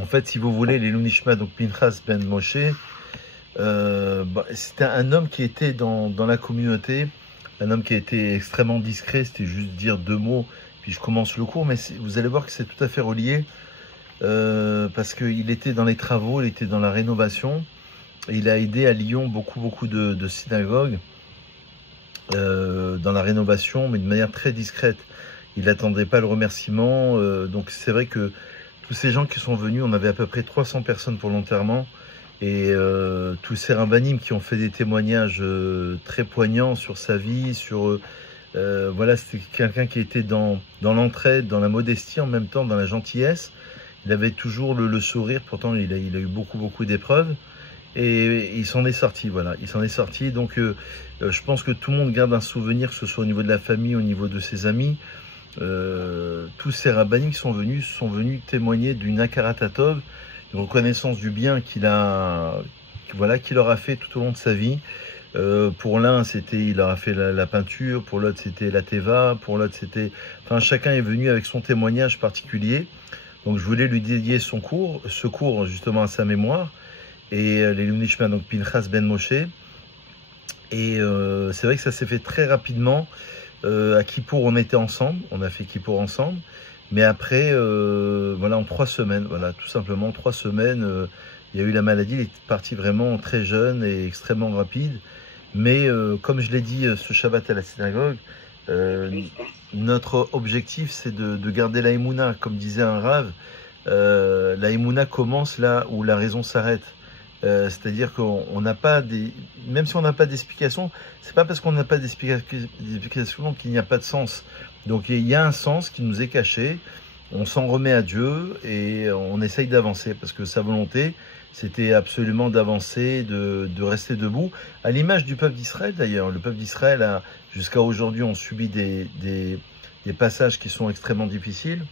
En fait, si vous voulez, les Nishma, donc Pinchas ben Moshe, c'était un homme qui était dans la communauté, un homme qui était extrêmement discret, c'était juste dire 2 mots, puis je commence le cours, mais vous allez voir que c'est tout à fait relié, parce qu'il était dans les travaux, il était dans la rénovation, et il a aidé à Lyon beaucoup de synagogues, dans la rénovation, mais de manière très discrète. Il n'attendait pas le remerciement, donc c'est vrai que tous ces gens qui sont venus, on avait à peu près 300 personnes pour l'enterrement, et tous ces rabbinim qui ont fait des témoignages très poignants sur sa vie, voilà, c'était quelqu'un qui était dans l'entraide, dans la modestie, en même temps dans la gentillesse. Il avait toujours le sourire, pourtant il a eu beaucoup d'épreuves, et il s'en est sorti, voilà, il s'en est sorti. Donc je pense que tout le monde garde un souvenir, que ce soit au niveau de la famille, au niveau de ses amis. Tous ces rabbinim qui sont venus témoigner d'une akaratatov, une reconnaissance du bien qu'il leur a fait tout au long de sa vie. Pour l'un, il leur a fait la peinture, pour l'autre c'était la teva, pour l'autre c'était... Enfin, chacun est venu avec son témoignage particulier. Donc je voulais lui dédier ce cours justement à sa mémoire. Et les Nishma, donc Pinchas ben Moshe. Et c'est vrai que ça s'est fait très rapidement. À Kippour, on était ensemble, on a fait Kippour ensemble, mais après, voilà, en 3 semaines, voilà, tout simplement 3 semaines, il y a eu la maladie, il est parti vraiment très jeune et extrêmement rapide, mais comme je l'ai dit ce Shabbat à la synagogue, notre objectif c'est de garder la Emouna, comme disait un Rav, la Emouna commence là où la raison s'arrête. C'est-à-dire qu'on n'a pas même si on n'a pas d'explication, c'est pas parce qu'on n'a pas d'explication qu'il n'y a pas de sens. Donc il y a un sens qui nous est caché, on s'en remet à Dieu et on essaye d'avancer, parce que sa volonté, c'était absolument d'avancer, de rester debout, à l'image du peuple d'Israël d'ailleurs. Le peuple d'Israël jusqu'à aujourd'hui, ont subi des passages qui sont extrêmement difficiles.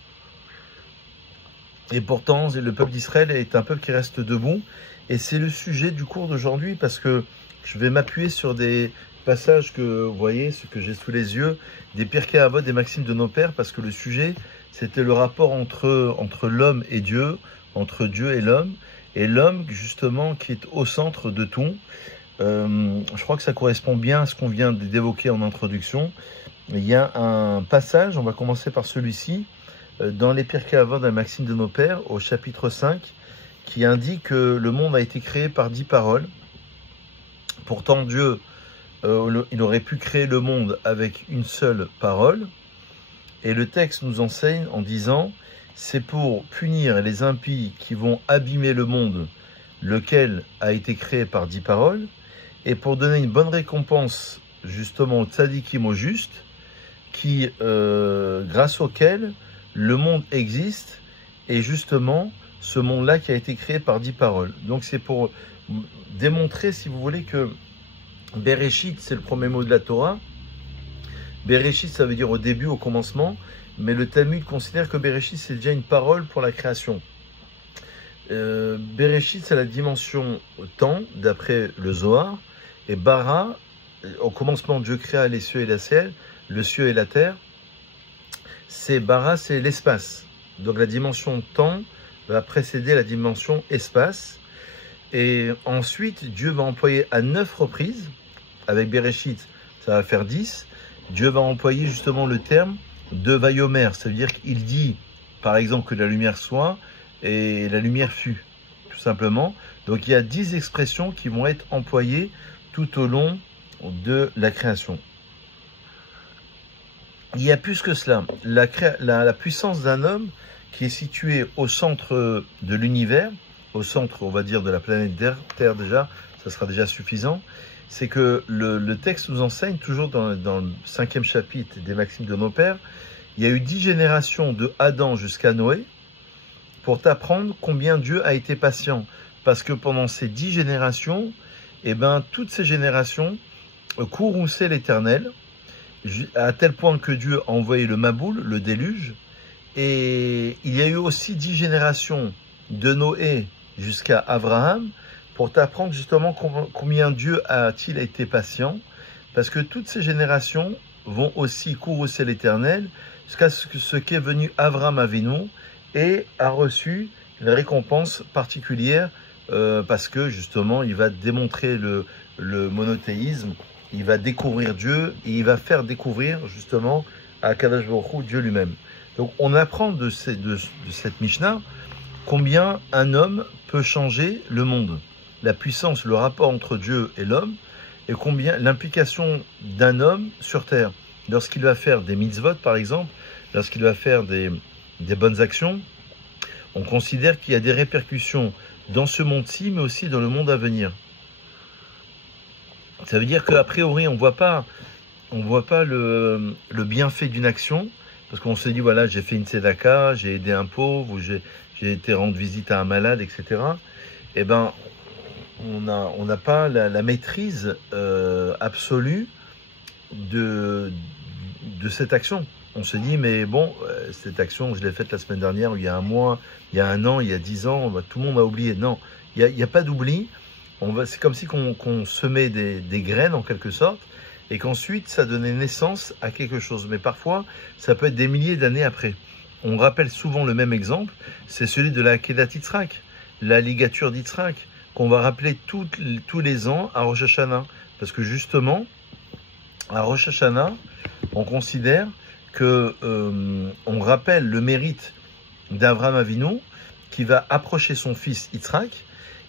Et pourtant, le peuple d'Israël est un peuple qui reste debout. Et c'est le sujet du cours d'aujourd'hui, parce que je vais m'appuyer sur des passages que vous voyez, ce que j'ai sous les yeux, des Pirkei Avot, des maximes de nos pères, parce que le sujet, c'était le rapport entre l'homme et Dieu, entre Dieu et l'homme justement qui est au centre de tout. Je crois que ça correspond bien à ce qu'on vient d'évoquer en introduction. Il y a un passage, on va commencer par celui-ci, dans les Pirkei Avot, dans les maximes de nos pères, au chapitre 5, qui indique que le monde a été créé par 10 paroles. Pourtant, Dieu, il aurait pu créer le monde avec une seule parole. Et le texte nous enseigne en disant, c'est pour punir les impies qui vont abîmer le monde, lequel a été créé par 10 paroles, et pour donner une bonne récompense justement aux tzadikim, aux justes, grâce auquel le monde existe, et justement ce monde-là qui a été créé par 10 paroles. Donc c'est pour démontrer, si vous voulez, que Bereshit, c'est le premier mot de la Torah. Bereshit, ça veut dire au début, au commencement, mais le Talmud considère que Bereshit, c'est déjà une parole pour la création. Bereshit, c'est la dimension temps, d'après le Zohar, et Bara, au commencement, Dieu créa les cieux et la ciel, le ciel et la terre. Bara, c'est l'espace. Donc la dimension temps va précéder la dimension espace. Et ensuite, Dieu va employer à 9 reprises, avec Bereshit, ça va faire 10, Dieu va employer justement le terme de Vayomer, ça veut dire qu'il dit, par exemple, que la lumière soit, et la lumière fut, tout simplement. Donc il y a 10 expressions qui vont être employées tout au long de la création. Il y a plus que cela. La puissance d'un homme qui est situé au centre de l'univers, au centre, on va dire, de la planète Terre déjà, ça sera déjà suffisant, c'est que le texte nous enseigne, toujours dans le 5e chapitre des Maximes de nos pères, il y a eu 10 générations de Adam jusqu'à Noé, pour t'apprendre combien Dieu a été patient. Parce que pendant ces 10 générations, toutes ces générations courrouçaient l'Éternel, à tel point que Dieu a envoyé le Maboul, le déluge. Et il y a eu aussi 10 générations de Noé jusqu'à Abraham, pour t'apprendre justement combien Dieu a-t-il été patient, parce que toutes ces générations vont aussi courroucer l'Éternel, jusqu'à ce qu'est venu Abraham Avinu et a reçu une récompense particulière parce que justement il va démontrer le monothéisme, il va découvrir Dieu et il va faire découvrir justement à Kadosh Baruch Hu Dieu lui-même. Donc on apprend de cette Mishnah combien un homme peut changer le monde, la puissance, le rapport entre Dieu et l'homme, et combien l'implication d'un homme sur terre. Lorsqu'il va faire des mitzvot par exemple, lorsqu'il va faire des bonnes actions, on considère qu'il y a des répercussions dans ce monde-ci, mais aussi dans le monde à venir. Ça veut dire qu'a priori, on ne voit pas le bienfait d'une action, parce qu'on se dit, voilà, j'ai fait une tzedaka, j'ai aidé un pauvre, ou j'ai été rendre visite à un malade, etc. Eh bien, on n'a pas la maîtrise absolue de cette action. On se dit, mais bon, cette action, je l'ai faite la semaine dernière, il y a un mois, il y a un an, il y a 10 ans, tout le monde a oublié. Non, il n'y a pas d'oubli. C'est comme si qu'on semait des graines, en quelque sorte, et qu'ensuite, ça donnait naissance à quelque chose. Mais parfois, ça peut être des milliers d'années après. On rappelle souvent le même exemple, c'est celui de la Akedat Yitzhak, la ligature d'Yitzhak, qu'on va rappeler tous les ans à Rosh Hashanah. Parce que justement, à Rosh Hashanah, on considère que on rappelle le mérite d'Avraham Avinu qui va approcher son fils Yitzhak,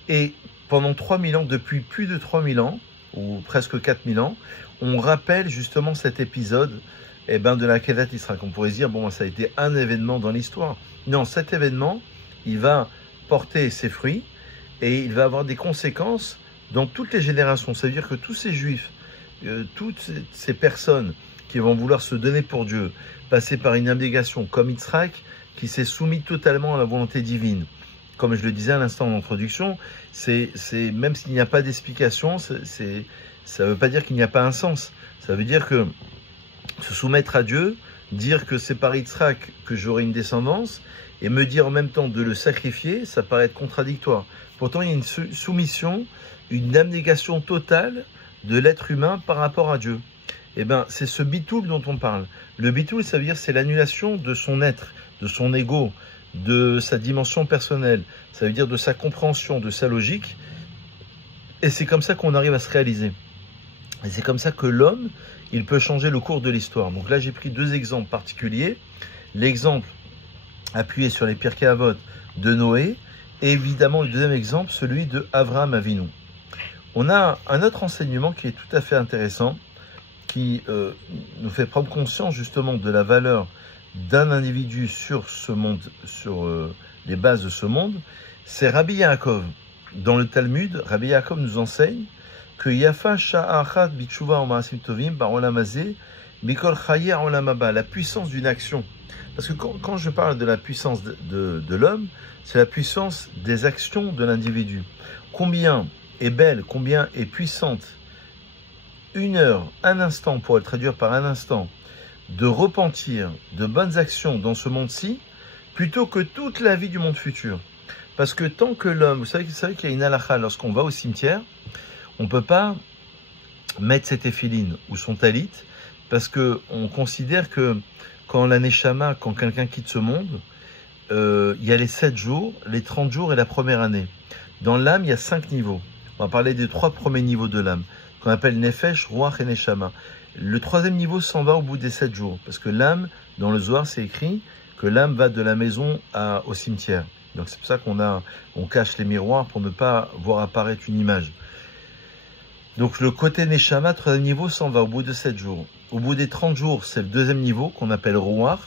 et pendant 3000 ans, depuis plus de 3000 ans, ou presque 4000 ans, on rappelle justement cet épisode de la Akedat Yitzhak. On pourrait dire, bon, ça a été un événement dans l'histoire. Non, cet événement, il va porter ses fruits et il va avoir des conséquences dans toutes les générations. Ça veut dire que tous ces juifs, toutes ces personnes qui vont vouloir se donner pour Dieu, passer par une abnégation comme Yitzhak, qui s'est soumis totalement à la volonté divine. Comme je le disais à l'instant en introduction, même s'il n'y a pas d'explication, ça ne veut pas dire qu'il n'y a pas un sens. Ça veut dire que se soumettre à Dieu, dire que c'est par Yitzhak que j'aurai une descendance, et me dire en même temps de le sacrifier, ça paraît être contradictoire. Pourtant, il y a une soumission, une abnégation totale de l'être humain par rapport à Dieu. Eh bien, c'est ce bitoul dont on parle. Le bitoul, ça veut dire c'est l'annulation de son être, de son ego, de sa dimension personnelle. Ça veut dire de sa compréhension, de sa logique. Et c'est comme ça qu'on arrive à se réaliser. Et c'est comme ça que l'homme, il peut changer le cours de l'histoire. Donc là, j'ai pris deux exemples particuliers. L'exemple appuyé sur les Pirkei Avot de Noé, et évidemment le deuxième exemple, celui de Avraham Avinu. On a un autre enseignement qui est tout à fait intéressant, qui nous fait prendre conscience justement de la valeur d'un individu sur ce monde, sur les bases de ce monde. C'est Rabbi Yaakov. Dans le Talmud, Rabbi Yaakov nous enseigne que Yafa Sha'achat Bitshuva Ma'asim Tovim Bar Olam Hazeh Mikol Chaye Olam Haba, la puissance d'une action. Parce que quand je parle de la puissance de l'homme, c'est la puissance des actions de l'individu. Combien est belle, combien est puissante une heure, un instant, pour le traduire par un instant, de repentir de bonnes actions dans ce monde-ci, plutôt que toute la vie du monde futur. Parce que tant que l'homme, vous savez qu'il y a une halakha, lorsqu'on va au cimetière, on ne peut pas mettre cette éphiline ou son talit, parce qu'on considère que quand la neshama, quand quelqu'un quitte ce monde, il y a les 7 jours, les 30 jours et la première année. Dans l'âme, il y a 5 niveaux. On va parler des 3 premiers niveaux de l'âme, qu'on appelle nefesh, ruach et neshama. Le 3e niveau s'en va au bout des 7 jours, parce que l'âme, dans le Zohar, c'est écrit que l'âme va de la maison au cimetière. Donc c'est pour ça on cache les miroirs pour ne pas voir apparaître une image. Donc le côté neshama, 3e niveau, s'en va au bout de 7 jours. Au bout des 30 jours, c'est le 2e niveau qu'on appelle ruach.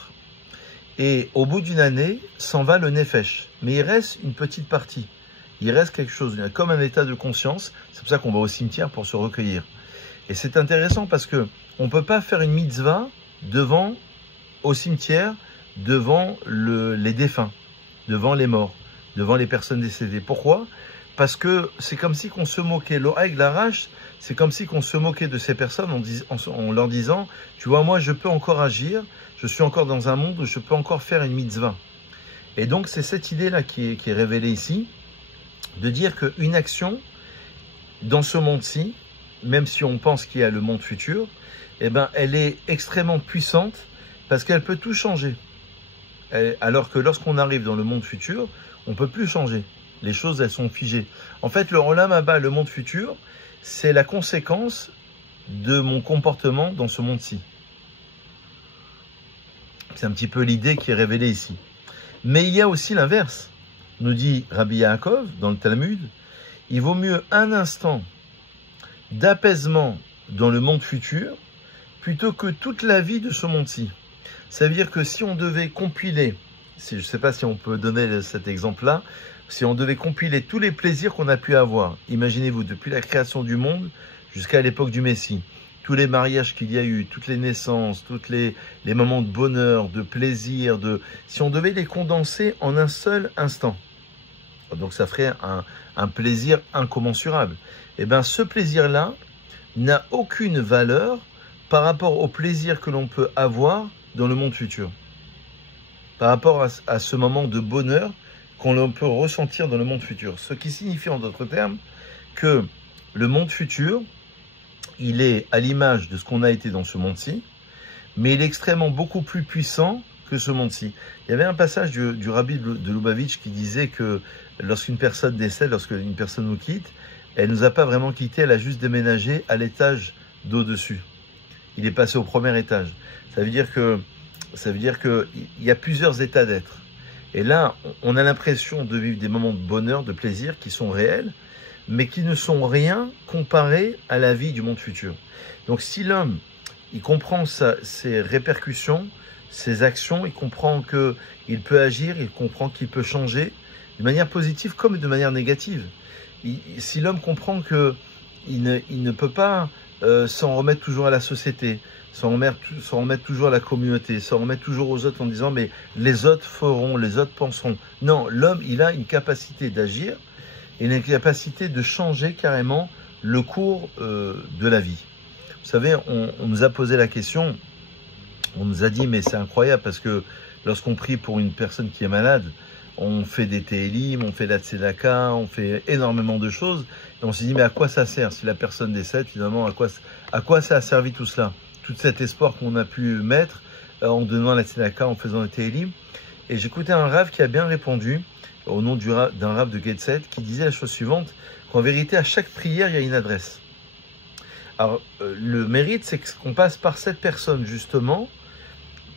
Et au bout d'une année, s'en va le nefesh. Mais il reste une petite partie. Il reste quelque chose, comme un état de conscience. C'est pour ça qu'on va au cimetière pour se recueillir. Et c'est intéressant parce que on ne peut pas faire une mitzvah au cimetière, devant les défunts, devant les morts, devant les personnes décédées. Pourquoi ? Parce que c'est comme si qu'on se moquait. L'oreille, l'arrache, c'est comme si qu'on se moquait de ces personnes en leur disant, tu vois, moi je peux encore agir, je suis encore dans un monde où je peux encore faire une mitzvah. Et donc c'est cette idée-là qui est révélée ici, de dire qu'une action dans ce monde-ci, même si on pense qu'il y a le monde futur, eh ben, elle est extrêmement puissante parce qu'elle peut tout changer. Alors que lorsqu'on arrive dans le monde futur, On ne peut plus changer. Les choses, elles sont figées. En fait, le Olam Haba, le monde futur, c'est la conséquence de mon comportement dans ce monde-ci. C'est un petit peu l'idée qui est révélée ici. Mais il y a aussi l'inverse. Nous dit Rabbi Yaakov dans le Talmud, il vaut mieux un instant d'apaisement dans le monde futur plutôt que toute la vie de ce monde-ci. Ça veut dire que si on devait compiler, je ne sais pas si on peut donner cet exemple-là, si on devait compiler tous les plaisirs qu'on a pu avoir, imaginez-vous, depuis la création du monde jusqu'à l'époque du Messie, tous les mariages qu'il y a eu, toutes les naissances, tous les moments de bonheur, de plaisir, si on devait les condenser en un seul instant, donc ça ferait un plaisir incommensurable. Et bien ce plaisir-là n'a aucune valeur par rapport au plaisir que l'on peut avoir dans le monde futur. Par rapport à ce moment de bonheur qu'on peut ressentir dans le monde futur. Ce qui signifie en d'autres termes que le monde futur, il est à l'image de ce qu'on a été dans ce monde-ci, mais il est extrêmement beaucoup plus puissant que ce monde-ci. Il y avait un passage du Rabbi de Lubavitch qui disait que lorsqu'une personne décède, lorsqu'une personne nous quitte, elle ne nous a pas vraiment quitté, elle a juste déménagé à l'étage d'au-dessus. Il est passé au premier étage. Ça veut dire qu'il y a plusieurs états d'être. Et là, on a l'impression de vivre des moments de bonheur, de plaisir qui sont réels, mais qui ne sont rien comparés à la vie du monde futur. Donc si l'homme, il comprend ses répercussions, ses actions, il comprend qu'il peut agir, il comprend qu'il peut changer de manière positive comme de manière négative. Si l'homme comprend qu'il ne peut pas s'en remettre toujours à la société, s'en remettre toujours à la communauté, s'en remettre toujours aux autres en disant mais les autres feront, les autres penseront. Non, l'homme, il a une capacité d'agir et une capacité de changer carrément le cours de la vie. Vous savez, on nous a posé la question, on nous a dit mais c'est incroyable parce que lorsqu'on prie pour une personne qui est malade, on fait des télim, on fait la tzedaka, on fait énormément de choses. Et on s'est dit, mais à quoi ça sert si la personne décède, finalement, à quoi ça a servi tout cela? Tout cet espoir qu'on a pu mettre en donnant la tzedaka, en faisant le télim. Et j'écoutais un rav qui a bien répondu, au nom d'un rav de Getset, qui disait la chose suivante, qu'en vérité, à chaque prière, il y a une adresse. Alors, le mérite, c'est qu'on passe par cette personne, justement,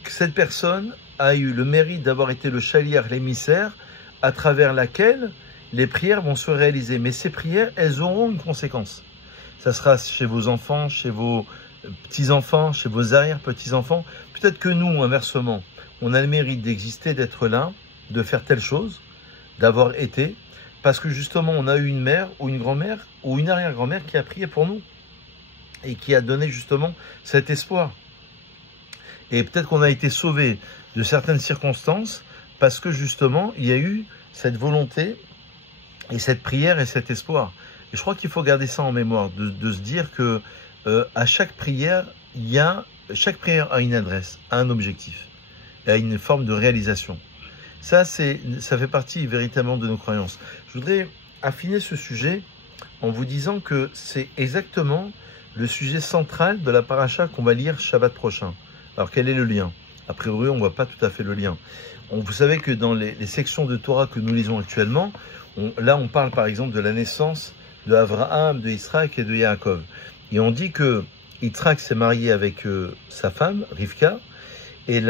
que cette personne a eu le mérite d'avoir été le chaliar, l'émissaire, à travers laquelle les prières vont se réaliser. Mais ces prières, elles auront une conséquence. Ça sera chez vos enfants, chez vos petits-enfants, chez vos arrière-petits-enfants. Peut-être que nous, inversement, on a le mérite d'exister, d'être là, de faire telle chose, d'avoir été, parce que justement, on a eu une mère ou une grand-mère ou une arrière-grand-mère qui a prié pour nous et qui a donné justement cet espoir. Et peut-être qu'on a été sauvé de certaines circonstances parce que justement, il y a eu cette volonté et cette prière et cet espoir. Et je crois qu'il faut garder ça en mémoire, de se dire que à chaque prière, chaque prière a une adresse, a un objectif, a une forme de réalisation. Ça fait partie véritablement de nos croyances. Je voudrais affiner ce sujet en vous disant que c'est exactement le sujet central de la paracha qu'on va lire Shabbat prochain. Alors quel est le lien? A priori, on ne voit pas tout à fait le lien. Vous savez que dans les sections de Torah que nous lisons actuellement, là on parle par exemple de la naissance de Abraham, de Yitzhak et de Yaakov. Et on dit que Yitzhak s'est marié avec sa femme, Rivka, et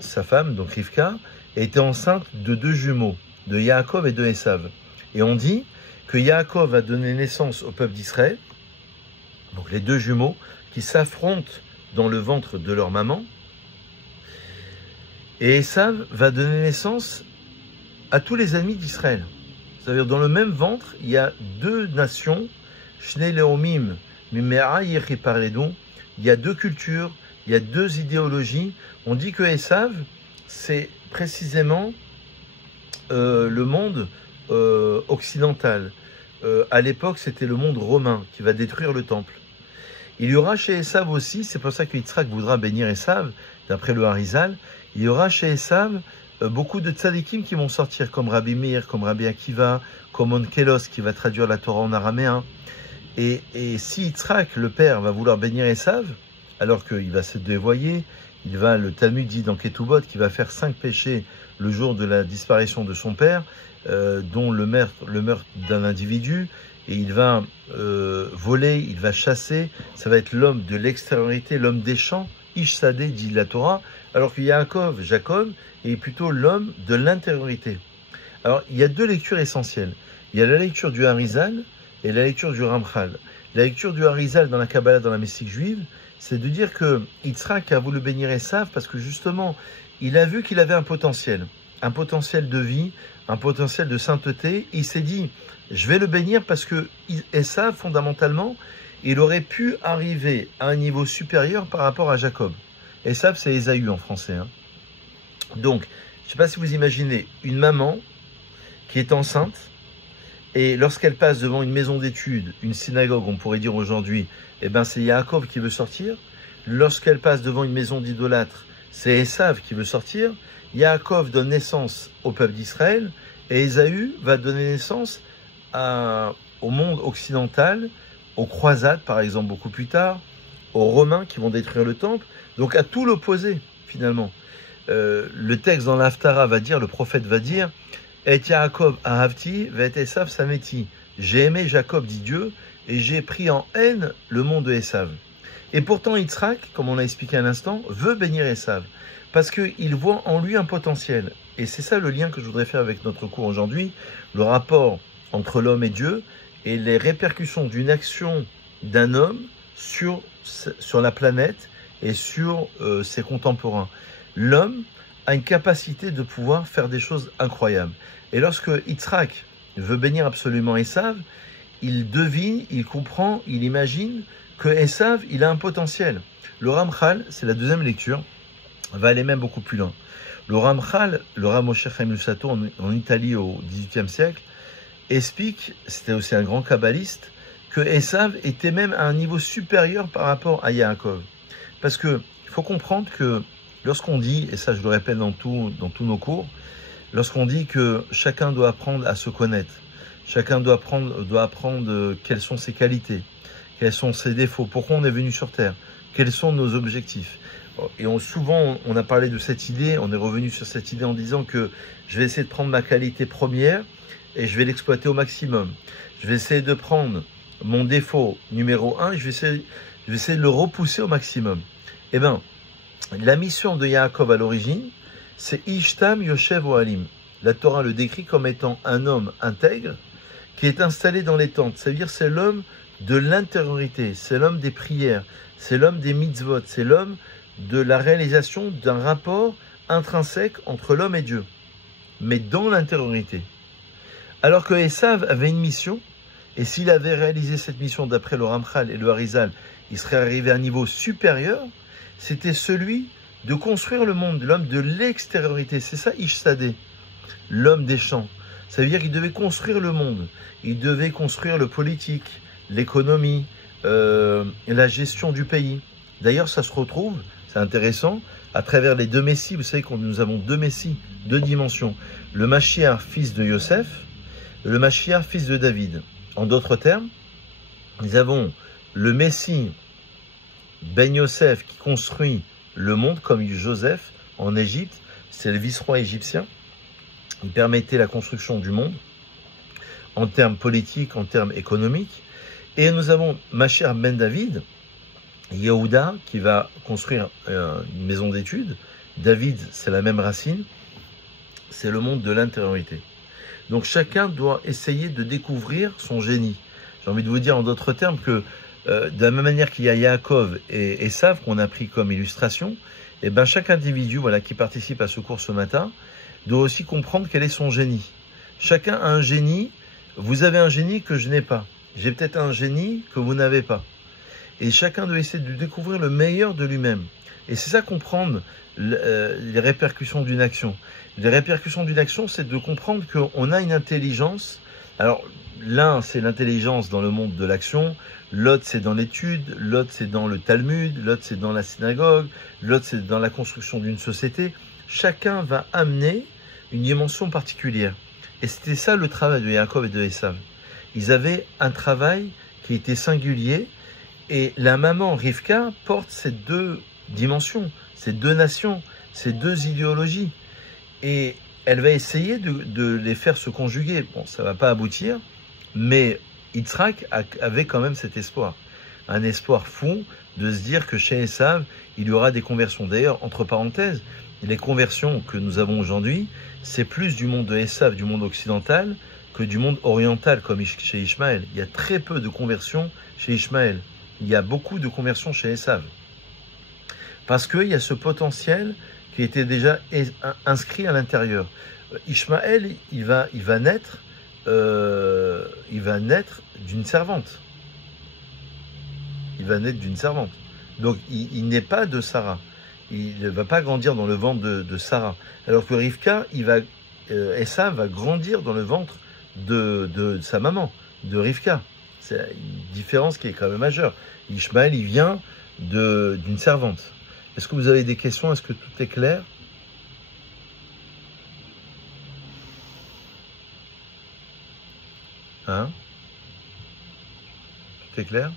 sa femme, donc Rivka, était enceinte de 2 jumeaux, de Yaakov et de Esav. Et on dit que Yaakov a donné naissance au peuple d'Israël, donc les 2 jumeaux qui s'affrontent dans le ventre de leur maman, et Esav va donner naissance à tous les ennemis d'Israël. C'est-à-dire dans le même ventre, il y a 2 nations, Shnei Leomim, Mimea Yechiparedon, il y a 2 cultures, il y a 2 idéologies. On dit que Esav, c'est précisément le monde occidental. À l'époque, c'était le monde romain qui va détruire le temple. Il y aura chez Esav aussi, c'est pour ça que Yitzhak voudra bénir Esav, d'après le Harizal, il y aura chez Esav beaucoup de tzadikim qui vont sortir, comme Rabbi Meir, comme Rabbi Akiva, comme Onkelos, qui va traduire la Torah en araméen. Et si Yitzhak, le père, va vouloir bénir Esav, alors qu'il va se dévoyer, le Talmud dit dans Ketubot qu'il va faire 5 péchés le jour de la disparition de son père, dont le meurtre d'un individu, et il va voler, il va chasser, ça va être l'homme de l'extériorité, l'homme des champs, Ishsadé dit la Torah, alors que Jacob est plutôt l'homme de l'intériorité. Alors il y a 2 lectures essentielles, il y a la lecture du Harizal et la lecture du Ramchal. La lecture du Harizal dans la Kabbalah, dans la mystique juive, c'est de dire que Yitzhak a voulu bénir Esav parce que justement, il a vu qu'il avait un potentiel de vie, un potentiel de sainteté. Il s'est dit, je vais le bénir parce que Esav, fondamentalement, il aurait pu arriver à un niveau supérieur par rapport à Jacob. Esav, c'est Ésaü en français. Donc, je ne sais pas si vous imaginez une maman qui est enceinte, et lorsqu'elle passe devant une maison d'études, une synagogue, on pourrait dire aujourd'hui, eh ben c'est Yaakov qui veut sortir. Lorsqu'elle passe devant une maison d'idolâtres, c'est Esav qui veut sortir. Yaakov donne naissance au peuple d'Israël, et Ésaü va donner naissance au monde occidental, aux croisades par exemple beaucoup plus tard, aux Romains qui vont détruire le temple, donc à tout l'opposé finalement. Le texte dans l'Haftara va dire, le prophète va dire, et Yaakov ahavti, vet Esav sameti. J'ai aimé Jacob, dit Dieu, et j'ai pris en haine le monde de Esav. Et pourtant Yitzhak, comme on l'a expliqué à l'instant, veut bénir Esav, parce qu'il voit en lui un potentiel. Et c'est ça le lien que je voudrais faire avec notre cours aujourd'hui, le rapport entre l'homme et Dieu, et les répercussions d'une action d'un homme sur la planète et sur ses contemporains. L'homme a une capacité de pouvoir faire des choses incroyables. Et lorsque Yitzhak veut bénir absolument Esav, il devine, il comprend, il imagine que Esav, il a un potentiel. Le Ramchal, c'est la 2e lecture, va aller même beaucoup plus loin. Le Ramchal, le Rav Moshe Chaim Luzzatto en Italie au XVIIIe siècle, explique, c'était aussi un grand kabbaliste, que Esav était même à un niveau supérieur par rapport à Yaakov. Parce que il faut comprendre que lorsqu'on dit, et ça je le répète dans tous nos cours, lorsqu'on dit que chacun doit apprendre à se connaître, chacun doit apprendre quelles sont ses qualités, quels sont ses défauts, pourquoi on est venu sur Terre, quels sont nos objectifs. Et souvent on a parlé de cette idée, on est revenu sur cette idée en disant que je vais essayer de prendre ma qualité première et je vais l'exploiter au maximum. Je vais essayer de prendre mon défaut numéro 1 et je vais essayer de le repousser au maximum. Eh bien, la mission de Yaakov à l'origine, c'est Ishtam Yoshev Ohalim. La Torah le décrit comme étant un homme intègre qui est installé dans les tentes. C'est-à-dire c'est l'homme de l'intériorité, c'est l'homme des prières, c'est l'homme des mitzvot, c'est l'homme de la réalisation d'un rapport intrinsèque entre l'homme et Dieu, mais dans l'intériorité. Alors que Esav avait une mission, et s'il avait réalisé cette mission d'après le Ramchal et le Harizal, il serait arrivé à un niveau supérieur, c'était celui de construire le monde, l'homme de l'extériorité. C'est ça Ishsadé, l'homme des champs. Ça veut dire qu'il devait construire le monde, il devait construire le politique, l'économie, la gestion du pays. D'ailleurs, ça se retrouve, c'est intéressant, à travers les 2 messies. Vous savez que nous avons 2 messies, 2 dimensions. Le Mashiach, fils de Yosef, le Mashiach, fils de David. En d'autres termes, nous avons le Messie, Ben Yosef, qui construit le monde comme Joseph en Égypte. C'est le vice-roi égyptien. Il permettait la construction du monde en termes politiques, en termes économiques. Et nous avons Mashiach ben David, Yehuda, qui va construire une maison d'études. David, c'est la même racine. C'est le monde de l'intériorité. Donc chacun doit essayer de découvrir son génie. J'ai envie de vous dire en d'autres termes que de la même manière qu'il y a Yaakov et Esav qu'on a pris comme illustration, et ben chaque individu qui participe à ce cours ce matin doit aussi comprendre quel est son génie. Chacun a un génie. Vous avez un génie que je n'ai pas. J'ai peut-être un génie que vous n'avez pas. Et chacun doit essayer de découvrir le meilleur de lui-même. Et c'est ça comprendre les répercussions d'une action. Les répercussions d'une action, c'est de comprendre qu'on a une intelligence. Alors, l'un, c'est l'intelligence dans le monde de l'action. L'autre, c'est dans l'étude. L'autre, c'est dans le Talmud. L'autre, c'est dans la synagogue. L'autre, c'est dans la construction d'une société. Chacun va amener une dimension particulière. Et c'était ça le travail de Yaakov et de Esav. Ils avaient un travail qui était singulier. Et la maman Rivka porte ces 2 dimensions, c'est deux nations, c'est deux idéologies. Et elle va essayer de les faire se conjuguer. Bon, ça ne va pas aboutir, mais Yitzhak avait quand même cet espoir. Un espoir fou de se dire que chez Esav, il y aura des conversions. D'ailleurs, entre parenthèses, les conversions que nous avons aujourd'hui, c'est plus du monde de Esav, du monde occidental, que du monde oriental, comme chez Ishmaël. Il y a très peu de conversions chez Ishmaël. Il y a beaucoup de conversions chez Esav. Parce qu'il y a ce potentiel qui était déjà inscrit à l'intérieur. Ishmaël, il va naître d'une servante. Il va naître d'une servante. Donc, il n'est pas de Sarah. Il ne va pas grandir dans le ventre de Sarah. Alors que Rivka, Esav va grandir dans le ventre de sa maman, de Rivka. C'est une différence qui est quand même majeure. Ishmaël, il vient d'une servante. Est-ce que vous avez des questions? Est-ce que tout est clair? Hein? Tout est clair?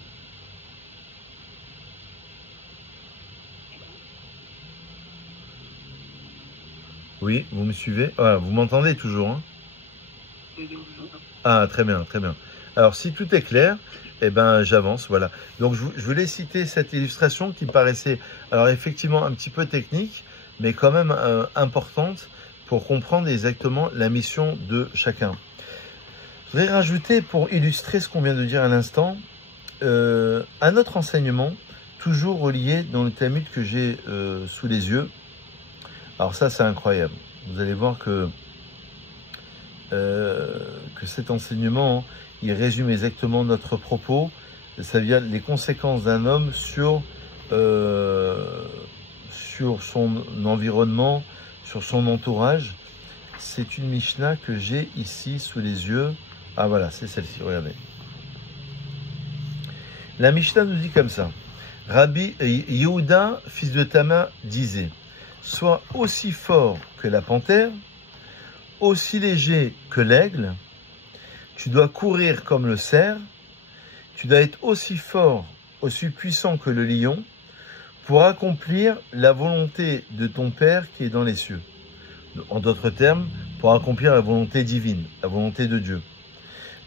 Oui, vous me suivez? Ah, vous m'entendez toujours, hein? Ah, très bien, très bien. Alors, si tout est clair, eh ben, j'avance, voilà. Donc, je voulais citer cette illustration qui me paraissait, alors effectivement, un petit peu technique, mais quand même importante pour comprendre exactement la mission de chacun. Je voudrais rajouter, pour illustrer ce qu'on vient de dire à l'instant, un autre enseignement, toujours relié dans le Talmud que j'ai sous les yeux. Alors ça, c'est incroyable. Vous allez voir que cet enseignement, il résume exactement notre propos. Ça veut dire les conséquences d'un homme sur son environnement, sur son entourage. C'est une Mishnah que j'ai ici sous les yeux. Ah voilà, c'est celle-ci, regardez. La Mishnah nous dit comme ça. Rabbi Yehuda, fils de Tama, disait: sois aussi fort que la panthère, aussi léger que l'aigle, tu dois courir comme le cerf, tu dois être aussi fort, aussi puissant que le lion, pour accomplir la volonté de ton Père qui est dans les cieux. En d'autres termes, pour accomplir la volonté divine, la volonté de Dieu.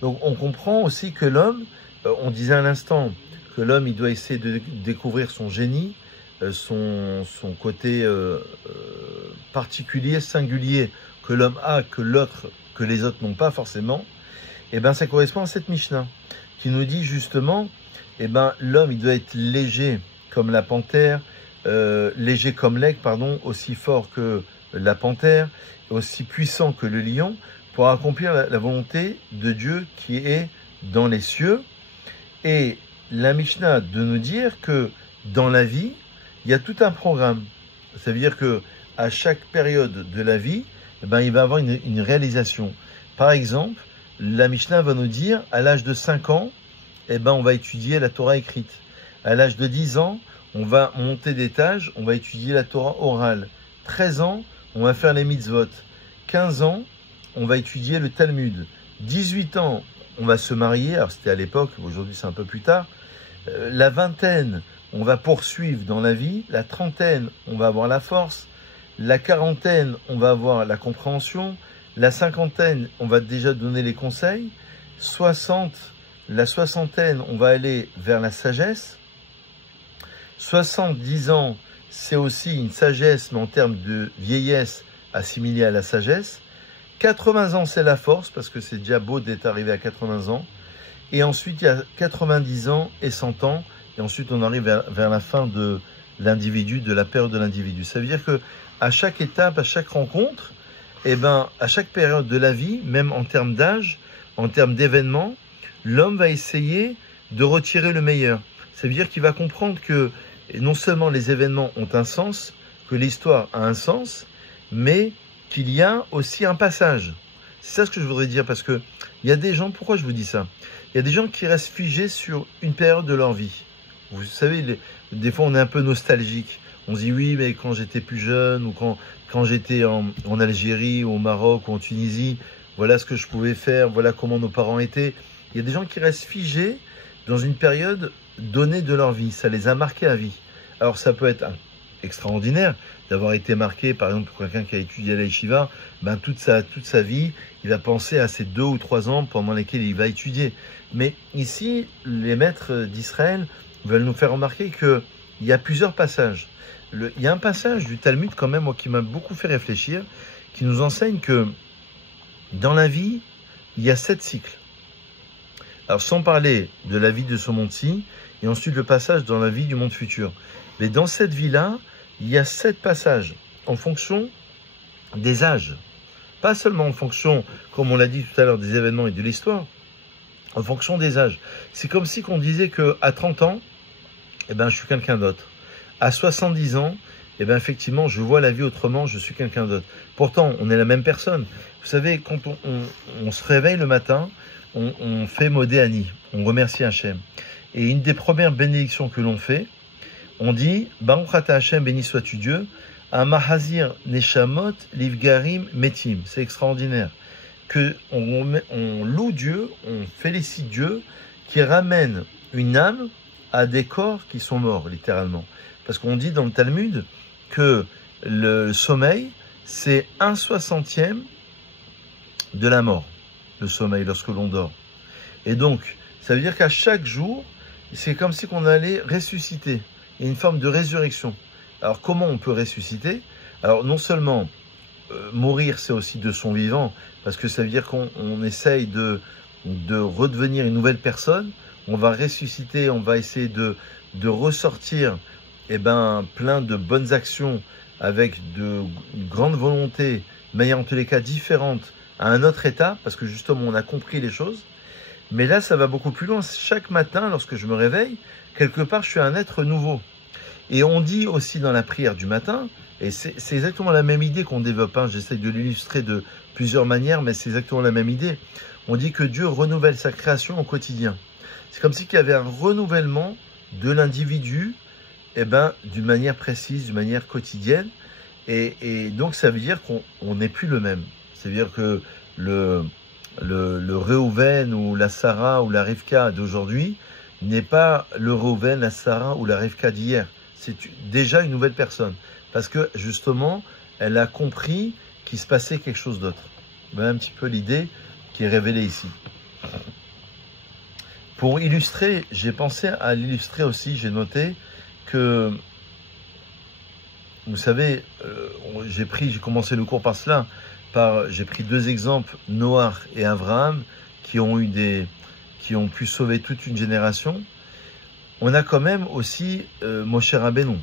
Donc on comprend aussi que l'homme, on disait à l'instant que l'homme il doit essayer de découvrir son génie, son côté particulier, singulier, que l'homme a, que les autres n'ont pas forcément. Et ben ça correspond à cette Mishnah qui nous dit justement, et ben l'homme il doit être léger comme la panthère, léger comme l'aigle, pardon, aussi fort que la panthère, aussi puissant que le lion, pour accomplir la volonté de Dieu qui est dans les cieux. Et la Mishnah de nous dire que dans la vie, il y a tout un programme. Ça veut dire que à chaque période de la vie, eh ben, il va avoir une réalisation. Par exemple, la Mishnah va nous dire, à l'âge de 5 ans, eh ben, on va étudier la Torah écrite. À l'âge de 10 ans, on va monter d'étage, on va étudier la Torah orale. 13 ans, on va faire les mitzvot. 15 ans, on va étudier le Talmud. 18 ans, on va se marier. Alors c'était à l'époque, aujourd'hui c'est un peu plus tard. La vingtaine, on va poursuivre dans la vie. La trentaine, on va avoir la force. La quarantaine, on va avoir la compréhension. La cinquantaine, on va déjà donner les conseils. La soixantaine, on va aller vers la sagesse. 70 ans, c'est aussi une sagesse, mais en termes de vieillesse assimilée à la sagesse. 80 ans, c'est la force, parce que c'est déjà beau d'être arrivé à 80 ans. Et ensuite, il y a 90 ans et 100 ans. Et ensuite, on arrive vers la fin de l'individu, de la période de l'individu. Ça veut dire que à chaque étape, à chaque rencontre, eh ben, à chaque période de la vie, même en termes d'âge, en termes d'événements, l'homme va essayer de retirer le meilleur. Ça veut dire qu'il va comprendre que non seulement les événements ont un sens, que l'histoire a un sens, mais qu'il y a aussi un passage. C'est ça ce que je voudrais dire, parce que il y a des gens, pourquoi je vous dis ça? Il y a des gens qui restent figés sur une période de leur vie. Vous savez, des fois on est un peu nostalgique. On se dit oui, mais quand j'étais plus jeune, ou quand j'étais en Algérie, ou au Maroc, ou en Tunisie, voilà ce que je pouvais faire, voilà comment nos parents étaient. Il y a des gens qui restent figés dans une période donnée de leur vie. Ça les a marqués à vie. Alors ça peut être extraordinaire d'avoir été marqué, par exemple, pour quelqu'un qui a étudié à la yeshiva, ben, toute sa vie, il va penser à ces 2 ou 3 ans pendant lesquels il va étudier. Mais ici, les maîtres d'Israël veulent nous faire remarquer qu'il y a plusieurs passages. Il y a un passage du Talmud quand même, moi, qui m'a beaucoup fait réfléchir, qui nous enseigne que dans la vie, il y a 7 cycles. Alors, sans parler de la vie de ce monde-ci, et ensuite le passage dans la vie du monde futur. Mais dans cette vie-là, il y a 7 passages en fonction des âges. Pas seulement en fonction, comme on l'a dit tout à l'heure, des événements et de l'histoire, en fonction des âges. C'est comme si on disait qu'à 30 ans, eh ben, je suis quelqu'un d'autre. À 70 ans, eh ben, effectivement, je vois la vie autrement, je suis quelqu'un d'autre. Pourtant, on est la même personne. Vous savez, quand on se réveille le matin, on fait Modé Ani, on remercie Hachem. Et une des premières bénédictions que l'on fait, on dit Baruch Ata Hachem, béni sois-tu Dieu, Amahazir Neshamot Livgarim Metim. C'est extraordinaire. On loue Dieu, on félicite Dieu qui ramène une âme à des corps qui sont morts, littéralement. Parce qu'on dit dans le Talmud que le sommeil, c'est 1/60 de la mort, le sommeil, lorsque l'on dort. Et donc, ça veut dire qu'à chaque jour, c'est comme si on allait ressusciter. Il y a une forme de résurrection. Alors, comment on peut ressusciter? Alors, non seulement mourir, c'est aussi de son vivant, parce que ça veut dire qu'on essaye de redevenir une nouvelle personne. On va ressusciter, on va essayer de ressortir plein de bonnes actions avec une grande volonté, mais en tous les cas différente à un autre état, parce que justement on a compris les choses. Mais là, ça va beaucoup plus loin. Chaque matin, lorsque je me réveille, quelque part, je suis un être nouveau. Et on dit aussi dans la prière du matin, et c'est exactement la même idée qu'on développe, hein, j'essaie de l'illustrer de plusieurs manières, mais c'est exactement la même idée. On dit que Dieu renouvelle sa création au quotidien. C'est comme si il y avait un renouvellement de l'individu, d'une manière précise, d'une manière quotidienne. Et donc, ça veut dire qu'on n'est plus le même. C'est-à-dire que le Reuven ou la Sarah ou la Rivka d'aujourd'hui n'est pas le Reuven, la Sarah ou la Rivka d'hier. C'est déjà une nouvelle personne. Parce que, justement, elle a compris qu'il se passait quelque chose d'autre. Voilà un petit peu l'idée qui est révélée ici. Pour illustrer, j'ai pensé à l'illustrer aussi, j'ai noté que, vous savez, j'ai commencé le cours par cela, j'ai pris 2 exemples, Noach et Abraham, qui ont pu sauver toute une génération. On a quand même aussi Moshe Rabbeinu.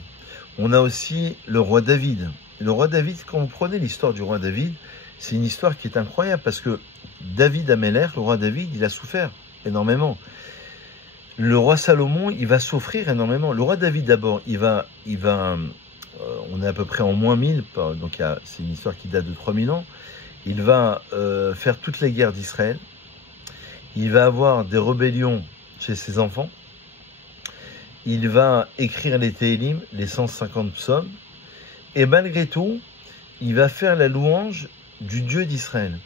On a aussi le roi David. Le roi David, quand vous prenez l'histoire du roi David, c'est une histoire qui est incroyable parce que David Améler, le roi David, il a souffert énormément. Le roi Salomon, il va souffrir énormément. Le roi David, d'abord, on est à peu près en moins 1000, donc c'est une histoire qui date de 3000 ans. Il va faire toutes les guerres d'Israël. Il va avoir des rébellions chez ses enfants. Il va écrire les Télim, les 150 psaumes. Et malgré tout, il va faire la louange du Dieu d'Israël.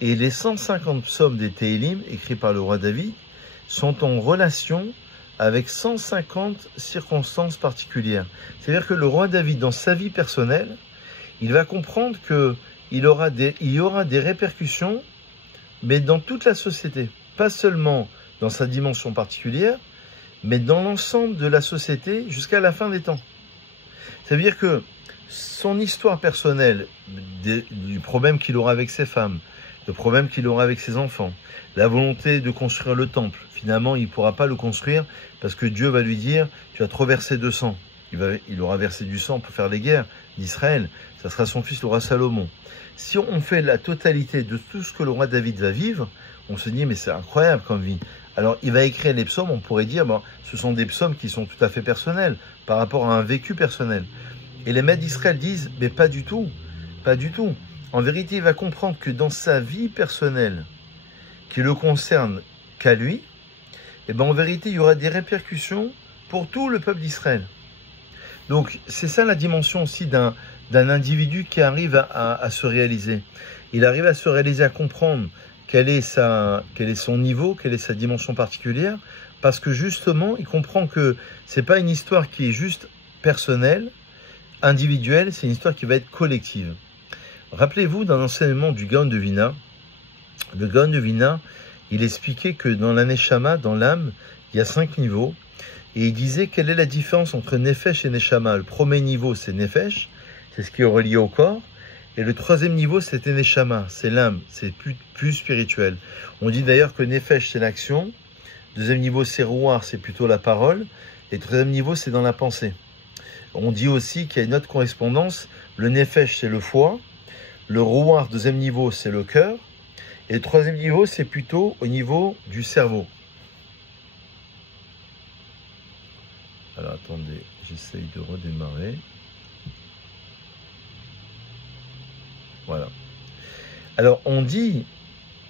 Et les 150 psaumes des Télim, écrits par le roi David, sont en relation avec 150 circonstances particulières. C'est-à-dire que le roi David, dans sa vie personnelle, il va comprendre qu'il y aura des répercussions, mais dans toute la société. Pas seulement dans sa dimension particulière, mais dans l'ensemble de la société jusqu'à la fin des temps. Ça veut dire que son histoire personnelle, du problème qu'il aura avec ses femmes, le problème qu'il aura avec ses enfants, la volonté de construire le temple, finalement il ne pourra pas le construire parce que Dieu va lui dire « tu as trop versé de sang ». Il aura versé du sang pour faire les guerres d'Israël, ça sera son fils le roi Salomon. Si on fait la totalité de tout ce que le roi David va vivre, on se dit mais c'est incroyable comme vie. Alors il va écrire les psaumes, on pourrait dire ce sont des psaumes qui sont tout à fait personnels par rapport à un vécu personnel. Et les maîtres d'Israël disent mais pas du tout, pas du tout. En vérité, il va comprendre que dans sa vie personnelle, qui le concerne qu'à lui, en vérité, il y aura des répercussions pour tout le peuple d'Israël. Donc, c'est ça la dimension aussi d'un individu qui arrive à se réaliser. Il arrive à se réaliser, à comprendre quel est son niveau, quelle est sa dimension particulière, parce que justement, il comprend que c'est pas une histoire qui est juste personnelle, individuelle, c'est une histoire qui va être collective. Rappelez-vous, dans l'enseignement du Gaon de Vilna, le Gaon de Vilna, il expliquait que dans la Neshama, dans l'âme, il y a 5 niveaux. Et il disait quelle est la différence entre Nefesh et Neshama. Le premier niveau, c'est Nefesh, c'est ce qui est relié au corps. Et le 3e niveau, c'était Neshama, c'est l'âme, c'est plus spirituel. On dit d'ailleurs que Nefesh, c'est l'action. 2e niveau, c'est Ruach, c'est plutôt la parole. Et 3e niveau, c'est dans la pensée. On dit aussi qu'il y a une autre correspondance. Le Nefesh, c'est le foie. Le Ruach, 2e niveau, c'est le cœur. Et le 3e niveau, c'est plutôt au niveau du cerveau. Alors attendez, j'essaye de redémarrer. Voilà. Alors on dit,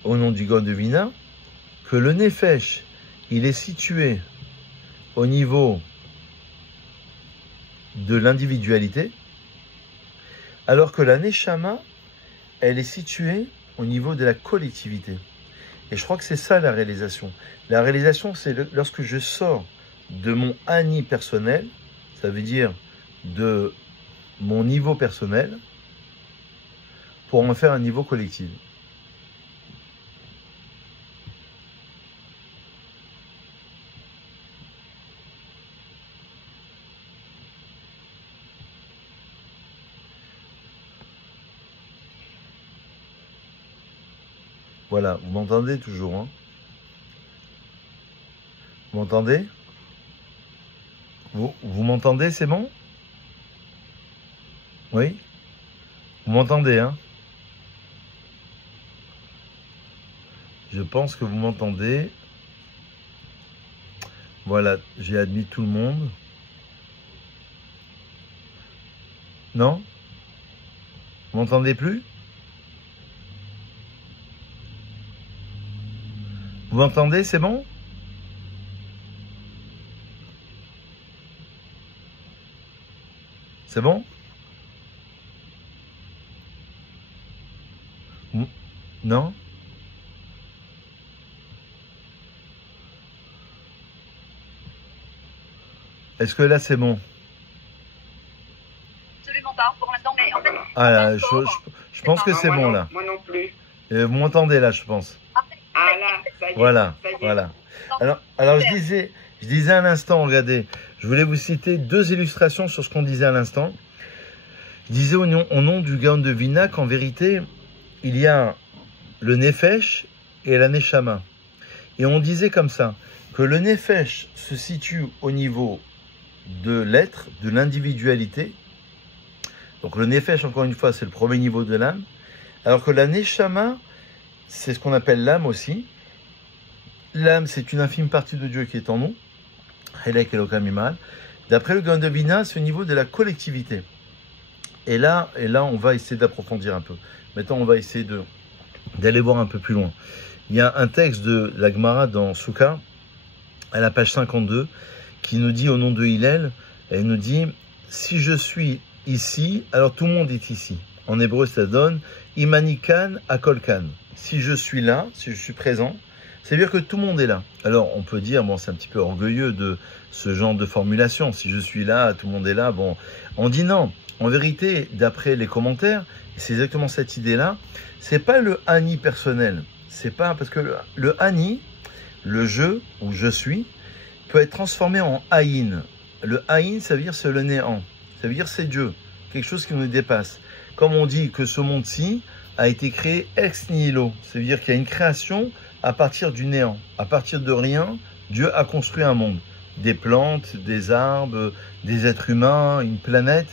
au nom du Gaon de Vilna, que le Nefesh, il est situé au niveau de l'individualité, alors que la Neshama, elle est située au niveau de la collectivité. Et je crois que c'est ça la réalisation. La réalisation, c'est lorsque je sors de mon ani personnel, ça veut dire de mon niveau personnel, pour en faire un niveau collectif. Voilà, vous m'entendez toujours, hein? Vous m'entendez? Vous m'entendez, c'est bon? Oui? Vous m'entendez, hein? Je pense que vous m'entendez. Voilà, j'ai admis tout le monde. Non? Vous m'entendez plus? Vous m'entendez, c'est bon? C'est bon? Non? Est-ce que là c'est bon? Absolument pas pour l'instant, mais en fait. Ah là, je pense que c'est bon là. Moi non plus. Vous m'entendez là, je pense. Ah là, ça y est. Voilà, ça y est. voilà. Alors je disais à l'instant, regardez, je voulais vous citer 2 illustrations sur ce qu'on disait à l'instant. Je disais au nom du Gaon de Vilna qu'en vérité, il y a le Nefesh et la Neshama. Et on disait comme ça, que le Nefesh se situe au niveau de l'être, de l'individualité. Donc le Nefesh, encore une fois, c'est le premier niveau de l'âme. Alors que la Neshama, c'est ce qu'on appelle l'âme aussi. L'âme, c'est une infime partie de Dieu qui est en nous. Helek Elokam Imal. D'après le Gaon de Vilna, c'est au niveau de la collectivité. Et là, on va essayer d'approfondir un peu. Maintenant, on va essayer d'aller voir un peu plus loin. Il y a un texte de la Gemara dans Souka, à la page 52, qui nous dit au nom de Hillel, elle nous dit « Si je suis ici, alors tout le monde est ici ». En hébreu, ça donne « Imanikan akolkan ». Si je suis là, si je suis présent, ça veut dire que tout le monde est là. Alors, on peut dire, bon, c'est un petit peu orgueilleux de ce genre de formulation. Si je suis là, tout le monde est là. Bon, on dit non. En vérité, d'après les commentaires, c'est exactement cette idée-là. C'est pas le ani personnel. C'est pas parce que le ani, le je ou je suis, peut être transformé en haïn. Le haïn, ça veut dire c'est le néant. Ça veut dire c'est Dieu, quelque chose qui nous dépasse. Comme on dit que ce monde-ci a été créé ex nihilo. Ça veut dire qu'il y a une création à partir du néant. À partir de rien, Dieu a construit un monde. Des plantes, des arbres, des êtres humains, une planète,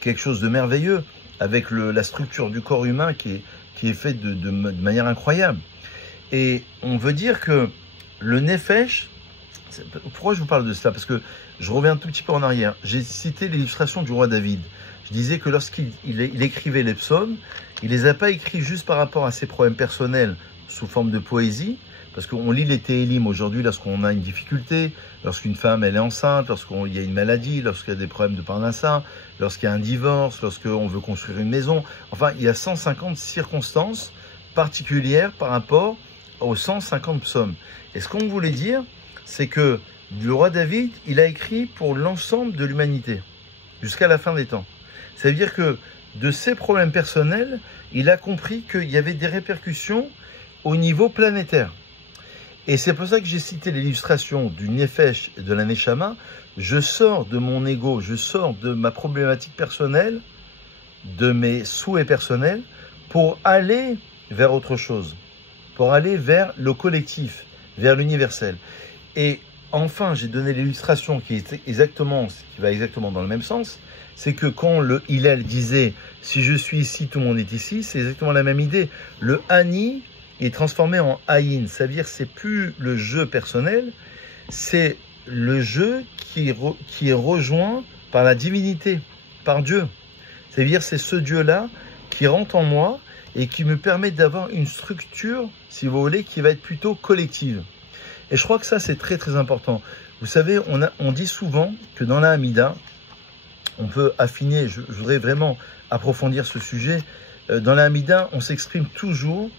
quelque chose de merveilleux, avec la structure du corps humain qui est faite de manière incroyable. Et on veut dire que le Nefesh, pourquoi je vous parle de ça? Parce que je reviens un tout petit peu en arrière. J'ai cité l'illustration du roi David. Je disais que lorsqu'il écrivait les psaumes, il les a pas écrits juste par rapport à ses problèmes personnels sous forme de poésie, parce qu'on lit les Télim aujourd'hui lorsqu'on a une difficulté, lorsqu'une femme elle est enceinte, lorsqu'il y a une maladie, lorsqu'il y a des problèmes de parnassa, lorsqu'il y a un divorce, lorsqu'on veut construire une maison. Enfin, il y a 150 circonstances particulières par rapport aux 150 psaumes. Et ce qu'on voulait dire, c'est que le roi David, il a écrit pour l'ensemble de l'humanité, jusqu'à la fin des temps. Ça veut dire que de ses problèmes personnels, il a compris qu'il y avait des répercussions au niveau planétaire. Et c'est pour ça que j'ai cité l'illustration du Nefesh et de la Neshama. Je sors de mon ego, je sors de ma problématique personnelle, de mes souhaits personnels, pour aller vers autre chose, pour aller vers le collectif, vers l'universel. Et enfin, j'ai donné l'illustration qui va exactement dans le même sens. C'est que quand le Hillel disait « si je suis ici, tout le monde est ici », c'est exactement la même idée. Le Ani est transformé en Aïn, c'est-à-dire c'est plus le jeu personnel, c'est le jeu qui est rejoint par la divinité, par Dieu. C'est-à-dire c'est ce Dieu-là qui rentre en moi et qui me permet d'avoir une structure, si vous voulez, qui va être plutôt collective. Et je crois que ça, c'est très très important. Vous savez, on dit souvent que dans la Hamida, on peut affiner, je voudrais vraiment approfondir ce sujet, dans la Hamida, on s'exprime toujours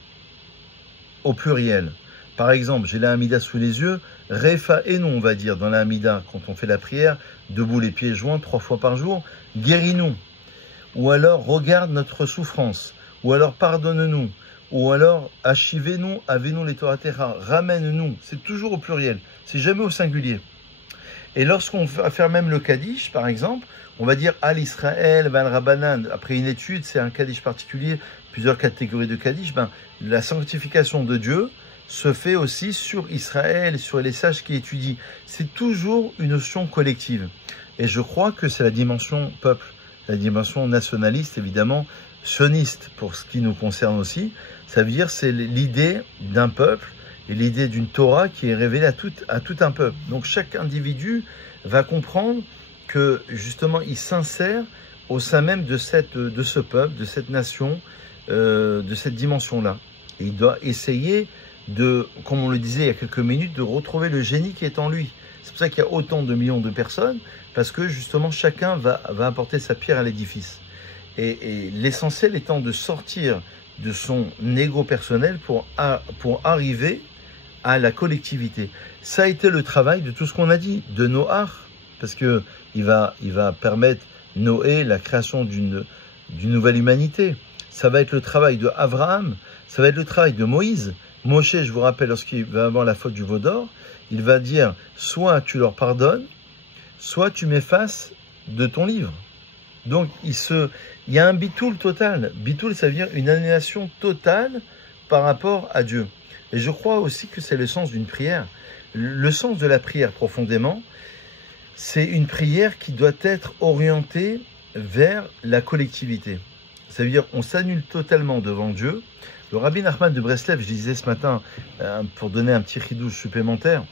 au pluriel. Par exemple, j'ai la Hamida sous les yeux, Refa et nous, on va dire, dans la Hamida, quand on fait la prière, debout les pieds joints 3 fois par jour, guéris-nous. Ou alors, regarde notre souffrance. Ou alors, pardonne-nous. Ou alors, achivez-nous, avez-nous les Torah Terra, ramène-nous. C'est toujours au pluriel, c'est jamais au singulier. Et lorsqu'on va faire même le Kaddish, par exemple, on va dire Al Israël, Val Rabbanan. Après une étude, c'est un Kaddish particulier, plusieurs catégories de Kaddish. La sanctification de Dieu se fait aussi sur Israël, sur les sages qui étudient. C'est toujours une notion collective. Et je crois que c'est la dimension peuple, la dimension nationaliste, évidemment, sioniste, pour ce qui nous concerne aussi. Ça veut dire c'est l'idée d'un peuple et l'idée d'une Torah qui est révélée à tout un peuple. Donc chaque individu va comprendre que justement il s'insère au sein même de ce peuple, de cette nation, de cette dimension-là. Et il doit essayer de, comme on le disait il y a quelques minutes, de retrouver le génie qui est en lui. C'est pour ça qu'il y a autant de millions de personnes, parce que justement chacun va apporter sa pierre à l'édifice. Et l'essentiel étant de sortir de son ego personnel pour arriver à la collectivité. Ça a été le travail de tout ce qu'on a dit, de Noach, parce que il va permettre Noé la création d'une nouvelle humanité. Ça va être le travail de Abraham, ça va être le travail de Moïse. Moshe, je vous rappelle, lorsqu'il va avoir la faute du veau d'or, il va dire soit tu leur pardonnes, soit tu m'effaces de ton livre. Donc il y a un bitoul total. Bitoul, ça veut dire une annulation totale par rapport à Dieu. Et je crois aussi que c'est le sens d'une prière. Le sens de la prière, profondément, c'est une prière qui doit être orientée vers la collectivité. Ça veut dire on s'annule totalement devant Dieu. Le Rabbi Nachman de Breslev, je disais ce matin, pour donner un petit chidouche supplémentaire,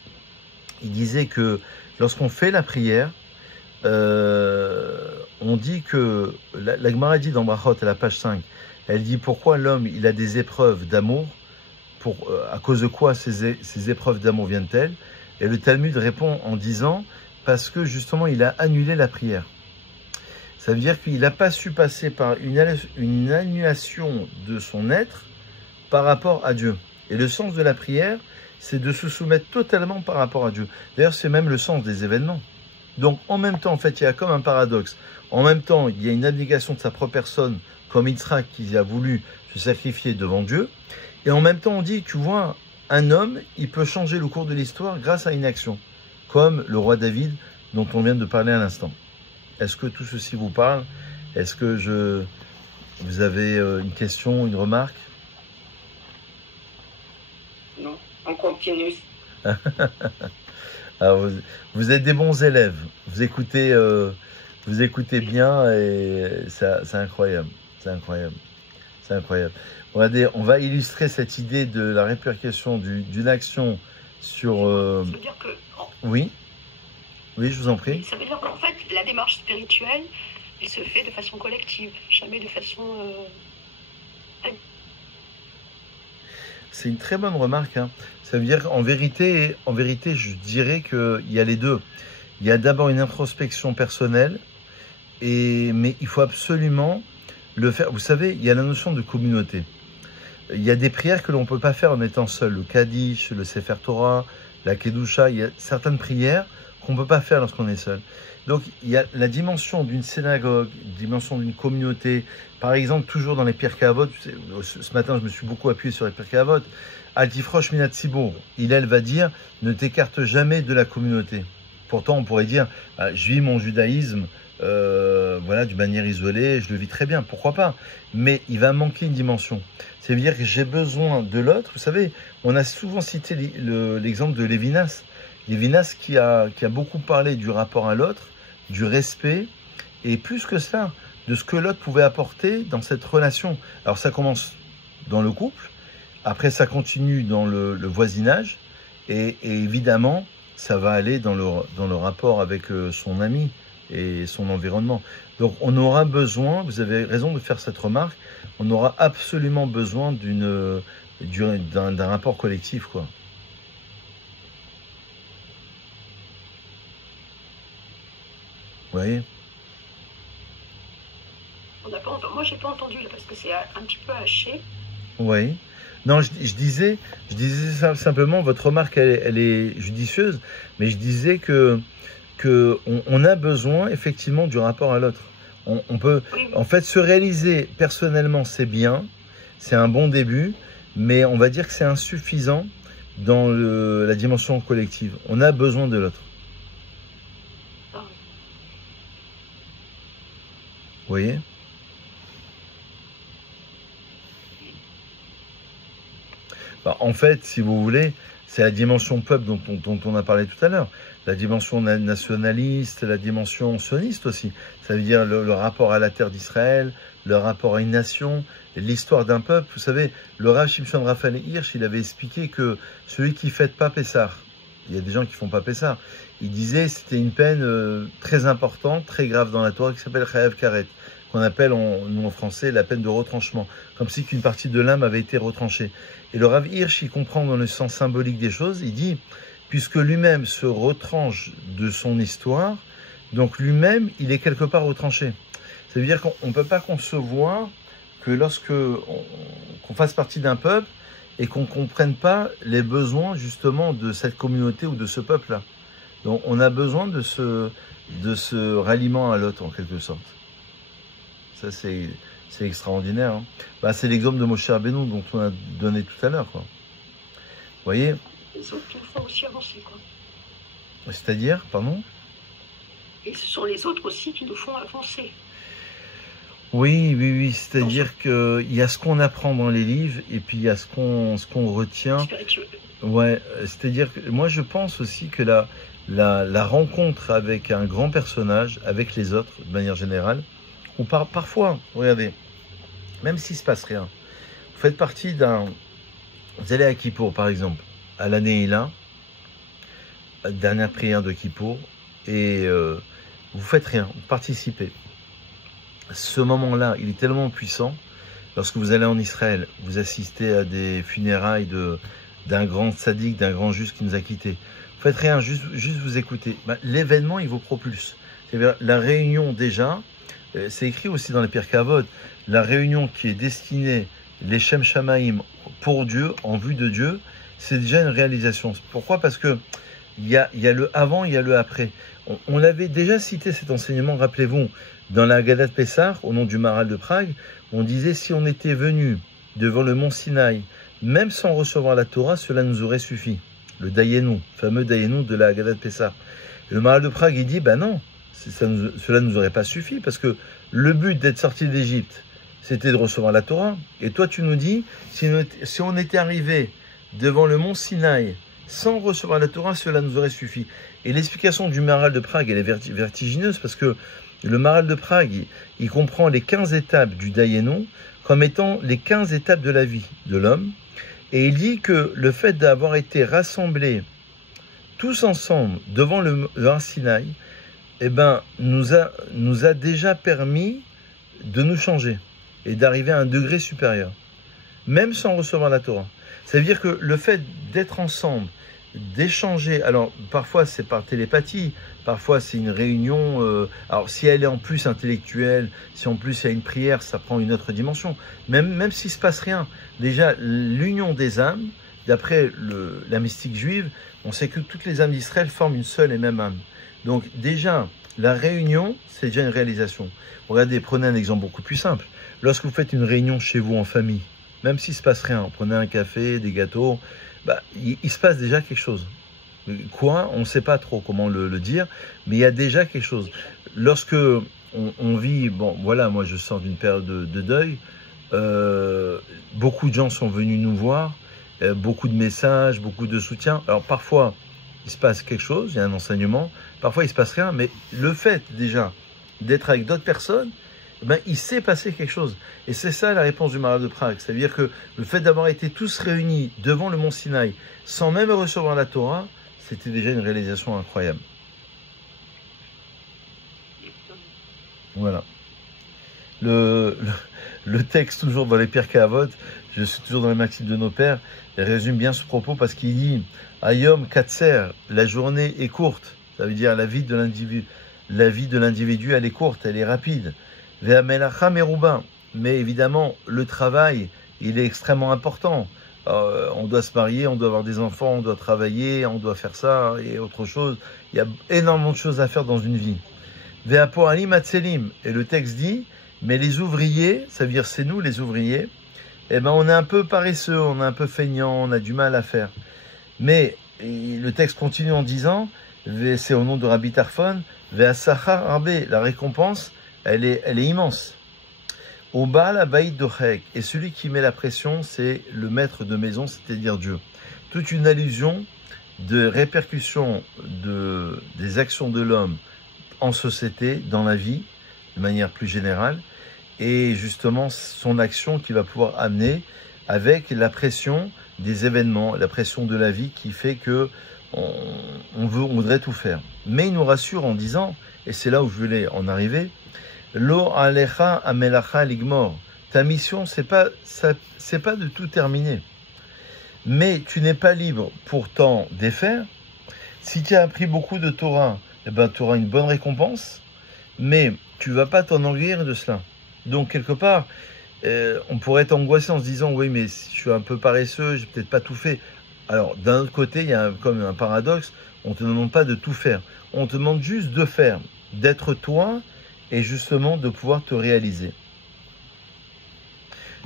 il disait que lorsqu'on fait la prière, on dit que, la Gemara dit dans Brachot à la page 5, elle dit pourquoi l'homme il a des épreuves d'amour, à cause de quoi ces épreuves d'amour viennent-elles? Et le Talmud répond en disant parce que justement il a annulé la prière. Ça veut dire qu'il n'a pas su passer par une annulation de son être par rapport à Dieu. Et le sens de la prière, c'est de se soumettre totalement par rapport à Dieu. D'ailleurs, c'est même le sens des événements. Donc, en même temps, en fait, il y a comme un paradoxe. En même temps, il y a une abnégation de sa propre personne, comme Yitzhak qui a voulu se sacrifier devant Dieu. Et en même temps, on dit, tu vois, un homme, il peut changer le cours de l'histoire grâce à une action, comme le roi David, dont on vient de parler à l'instant. Est-ce que tout ceci vous parle? Est-ce que vous avez une question, une remarque? Non, on continue. Alors, vous êtes des bons élèves. Vous écoutez bien et c'est incroyable. C'est incroyable. C'est incroyable. Regardez, on va illustrer cette idée de la répercussion d'une action sur... Ça veut dire que... Oui, je vous en prie. Ça veut dire qu'en fait, la démarche spirituelle, elle se fait de façon collective, jamais de façon... C'est une très bonne remarque. Hein. Ça veut dire qu'en vérité, je dirais qu'il y a les deux. Il y a d'abord une introspection personnelle, mais il faut absolument le faire. Vous savez, il y a la notion de communauté. Il y a des prières que l'on ne peut pas faire en étant seul. Le Kaddish, le Sefer Torah, la Kedusha, il y a certaines prières qu'on ne peut pas faire lorsqu'on est seul. Donc il y a la dimension d'une synagogue, dimension d'une communauté. Par exemple, toujours dans les Pirkei Avot, ce matin je me suis beaucoup appuyé sur les Pirkei Avot, Al tifrosh minat tzibur, Hillel va dire, ne t'écarte jamais de la communauté. Pourtant on pourrait dire, je vis mon judaïsme voilà, d'une manière isolée, je le vis très bien, pourquoi pas. Mais il va manquer une dimension. C'est-à-dire que j'ai besoin de l'autre. Vous savez, on a souvent cité l'exemple de Lévinas. Lévinas qui a beaucoup parlé du rapport à l'autre, du respect, et plus que ça, de ce que l'autre pouvait apporter dans cette relation. Alors ça commence dans le couple, après ça continue dans le voisinage, et évidemment, ça va aller dans le rapport avec son ami et son environnement. Donc on aura besoin, vous avez raison de faire cette remarque, on aura absolument besoin d'un rapport collectif, quoi. Vous voyez ? Moi, j'ai pas entendu là parce que c'est un petit peu haché. Oui. Non, je disais simplement, votre remarque, elle est judicieuse, mais je disais que on a besoin effectivement du rapport à l'autre. On peut, en fait, se réaliser personnellement, c'est bien, c'est un bon début, mais on va dire que c'est insuffisant dans la dimension collective. On a besoin de l'autre. Vous voyez ? En fait, si vous voulez, c'est la dimension peuple dont on a parlé tout à l'heure. La dimension nationaliste, la dimension sioniste aussi. Ça veut dire le rapport à la terre d'Israël, le rapport à une nation, l'histoire d'un peuple. Vous savez, le Rav Shimshon Raphaël Hirsch, il avait expliqué que celui qui ne fête pas Pessah, il y a des gens qui ne font pas Pessah, il disait que c'était une peine très importante, très grave dans la Torah, qui s'appelle Chayav Karet, qu'on appelle, nous en français, la peine de retranchement, comme si qu'une partie de l'âme avait été retranchée. Et le Rav Hirsch, il comprend dans le sens symbolique des choses, il dit, puisque lui-même se retranche de son histoire, donc lui-même, il est quelque part retranché. Ça veut dire qu'on ne peut pas concevoir que qu'on fasse partie d'un peuple et qu'on ne comprenne pas les besoins justement de cette communauté ou de ce peuple-là. Donc on a besoin de ce ralliement à l'autre en quelque sorte. Ça c'est extraordinaire. Hein. C'est l'exemple de Moshe Rabbeinu dont on a donné tout à l'heure. Vous voyez ? Les autres qui nous font aussi avancer, quoi. C'est-à-dire, pardon ? Et ce sont les autres aussi qui nous font avancer. Oui, c'est-à-dire qu'il y a ce qu'on apprend dans les livres et puis il y a ce qu'on retient. Spirituel. Ouais, c'est-à-dire que moi je pense aussi que la rencontre avec un grand personnage, avec les autres de manière générale, ou parfois, regardez, même s'il ne se passe rien, vous faites partie vous allez à Kippour par exemple, à l'année là, dernière prière de Kippour, et vous faites rien, vous participez. Ce moment-là, il est tellement puissant. Lorsque vous allez en Israël, vous assistez à des funérailles d'un grand tzaddik, d'un grand juste qui nous a quittés. Vous faites rien, juste vous écoutez. L'événement, il vous propulse. C'est-à-dire, la réunion déjà, c'est écrit aussi dans les Pirkei Avot, la réunion qui est destinée, les Shem Shamaim, pour Dieu, en vue de Dieu, c'est déjà une réalisation. Pourquoi ? Parce que il y a le avant, il y a le après. On l'avait déjà cité cet enseignement, rappelez-vous, dans la Haggadah de Pessah, au nom du Maharal de Prague, on disait si on était venu devant le mont Sinaï, même sans recevoir la Torah, cela nous aurait suffi. Le Dayenu, fameux Dayenu de la Haggadah de Pessah. Et le Maharal de Prague, il dit, non, cela nous aurait pas suffi, parce que le but d'être sorti d'Égypte, c'était de recevoir la Torah. Et toi, tu nous dis, si on était arrivé devant le mont Sinaï, sans recevoir la Torah, cela nous aurait suffi. Et l'explication du Maharal de Prague, elle est vertigineuse, parce que le Maharal de Prague, il comprend les 15 étapes du Dayenu comme étant les 15 étapes de la vie de l'homme. Et il dit que le fait d'avoir été rassemblés tous ensemble devant le Har Sinaï, nous a déjà permis de nous changer et d'arriver à un degré supérieur, même sans recevoir la Torah. Ça veut dire que le fait d'être ensemble, d'échanger, alors parfois c'est par télépathie, parfois c'est une réunion, alors si elle est en plus intellectuelle, si en plus il y a une prière, ça prend une autre dimension, même s'il ne se passe rien, déjà l'union des âmes, d'après la mystique juive, on sait que toutes les âmes d'Israël forment une seule et même âme. Donc déjà, la réunion, c'est déjà une réalisation. Regardez, prenez un exemple beaucoup plus simple. Lorsque vous faites une réunion chez vous en famille, même s'il ne se passe rien, prenez un café, des gâteaux, bah, il se passe déjà quelque chose. Quoi? On ne sait pas trop comment le dire, mais il y a déjà quelque chose. Lorsque on vit, bon voilà, moi je sors d'une période de deuil, beaucoup de gens sont venus nous voir, beaucoup de messages, beaucoup de soutien. Alors parfois, il se passe quelque chose, il y a un enseignement, parfois il ne se passe rien, mais le fait déjà d'être avec d'autres personnes, ben, il s'est passé quelque chose. Et c'est ça la réponse du Maharal de Prague. C'est-à-dire que le fait d'avoir été tous réunis devant le mont Sinaï, sans même recevoir la Torah, c'était déjà une réalisation incroyable. Voilà. Le texte, toujours dans les Pirkei Avot, je suis toujours dans les maximes de nos pères, il résume bien ce propos parce qu'il dit Ayom Katser, la journée est courte. Ça veut dire la vie de l'individu. La vie de l'individu, elle est courte, elle est rapide. Ve'amelacha meruba. Mais évidemment, le travail, il est extrêmement important. On doit se marier, on doit avoir des enfants, on doit travailler, on doit faire ça et autre chose. Il y a énormément de choses à faire dans une vie. Ve'apoalim atzelim. Et le texte dit, mais les ouvriers, ça veut dire c'est nous les ouvriers, eh ben on est un peu paresseux, on est un peu feignant, on a du mal à faire. Mais le texte continue en disant, c'est au nom de Rabbi Tarfon, ve'asachar arbe, la récompense, elle est immense. Au bas la baïd dochek, et celui qui met la pression, c'est le maître de maison, c'est-à-dire Dieu. Toute une allusion de répercussion des actions de l'homme en société, dans la vie, de manière plus générale, et justement son action qui va pouvoir amener avec la pression des événements, la pression de la vie qui fait que on voudrait tout faire. Mais il nous rassure en disant, et c'est là où je voulais en arriver, Lo alecha amelacha ligmor. Ta mission, c'est pas de tout terminer. Mais tu n'es pas libre pour t'en défaire. Si tu as appris beaucoup de Torah, eh ben, tu auras une bonne récompense, mais tu vas pas t'enorgueillir de cela. Donc, quelque part, on pourrait être angoissé en se disant, oui, mais je suis un peu paresseux, j'ai peut-être pas tout fait. Alors, d'un autre côté, il y a comme un paradoxe, on te demande pas de tout faire. On te demande juste de faire, d'être toi, et justement de pouvoir te réaliser.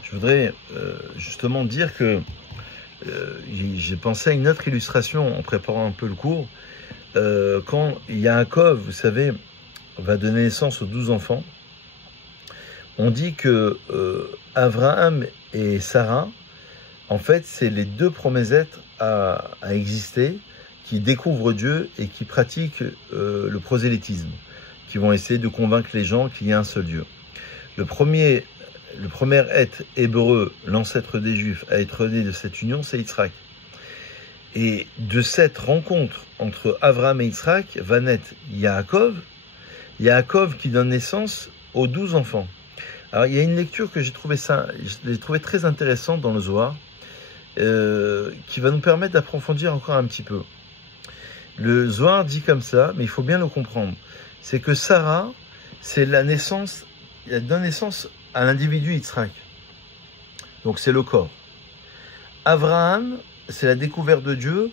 Je voudrais justement dire que j'ai pensé à une autre illustration en préparant un peu le cours. Quand Yaakov, vous savez, va donner naissance aux 12 enfants, on dit que Abraham et Sarah, en fait, c'est les deux premiers êtres à exister, qui découvrent Dieu et qui pratiquent le prosélytisme, qui vont essayer de convaincre les gens qu'il y a un seul Dieu. Le premier être hébreu, l'ancêtre des Juifs, à être né de cette union, c'est Yitzhak. Et de cette rencontre entre Abraham et Yitzhak va naître Yaakov qui donne naissance aux 12 enfants. Alors il y a une lecture que j'ai trouvé très intéressante dans le Zohar, qui va nous permettre d'approfondir encore un petit peu. Le Zohar dit comme ça, mais il faut bien le comprendre. C'est que Sarah, c'est la naissance, elle donne naissance à l'individu Yitzhak. Donc c'est le corps. Abraham, c'est la découverte de Dieu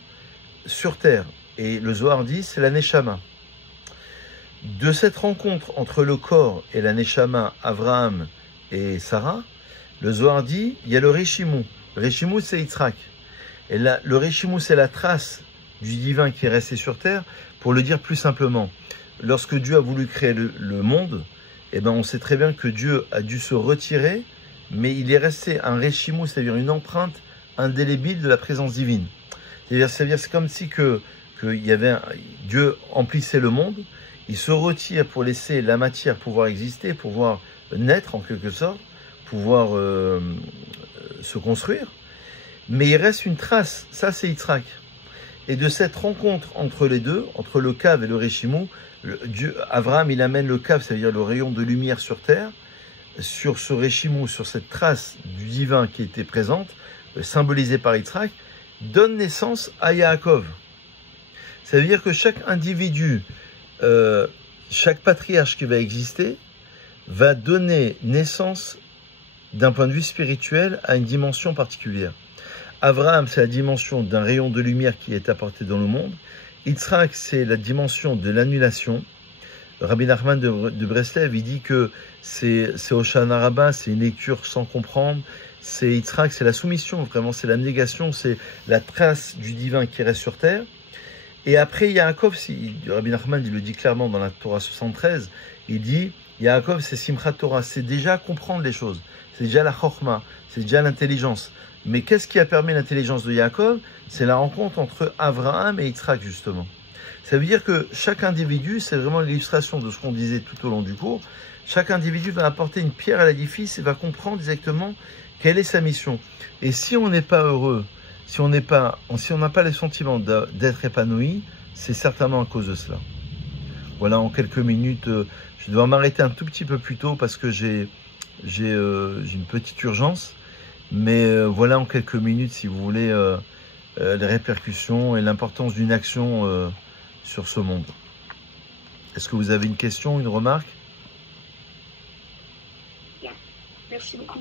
sur terre. Et le Zohar dit, c'est la Neshama. De cette rencontre entre le corps et la Neshama, Abraham et Sarah, le Zohar dit, il y a le Réchimou. Le Réchimou, c'est Yitzhak. Et là, le Réchimou, c'est la trace du divin qui est resté sur terre. Pour le dire plus simplement, lorsque Dieu a voulu créer le monde, eh ben on sait très bien que Dieu a dû se retirer, mais il est resté un Réchimou, c'est-à-dire une empreinte indélébile de la présence divine. C'est-à-dire c'est comme si Dieu emplissait le monde, il se retire pour laisser la matière pouvoir exister, pouvoir naître en quelque sorte, pouvoir se construire, mais il reste une trace, ça c'est Yitzhak. Et de cette rencontre entre les deux, entre le Kav et le Réchimou, Abraham il amène le Kav, c'est-à-dire le rayon de lumière sur terre, sur ce Réchimou, sur cette trace du divin qui était présente, symbolisée par Yitzhak, donne naissance à Yaakov. Ça veut dire que chaque individu, chaque patriarche qui va exister, va donner naissance d'un point de vue spirituel à une dimension particulière. Abraham, c'est la dimension d'un rayon de lumière qui est apporté dans le monde, Yitzhak, c'est la dimension de l'annulation. Rabbi Nachman de Breslev, il dit que c'est Hoshana Rabbah, c'est une lecture sans comprendre. C'est Yitzhak, c'est la soumission, vraiment, c'est la négation, c'est la trace du divin qui reste sur terre. Et après, Yaakov, Rabbi Nachman, il le dit clairement dans la Torah 73, il dit, Yaakov, c'est Simchat Torah, c'est déjà comprendre les choses, c'est déjà la Chokhmah, c'est déjà l'intelligence. Mais qu'est-ce qui a permis l'intelligence de Yaakov? C'est la rencontre entre Abraham et Yitzhak, justement. Ça veut dire que chaque individu, c'est vraiment l'illustration de ce qu'on disait tout au long du cours, chaque individu va apporter une pierre à l'édifice et va comprendre exactement quelle est sa mission. Et si on n'est pas heureux, si on n'a pas le sentiment d'être épanoui, c'est certainement à cause de cela. Voilà, en quelques minutes, je dois m'arrêter un tout petit peu plus tôt parce que j'ai une petite urgence. Mais voilà en quelques minutes, si vous voulez, les répercussions et l'importance d'une action sur ce monde. Est-ce que vous avez une question, une remarque? Bien. Merci beaucoup.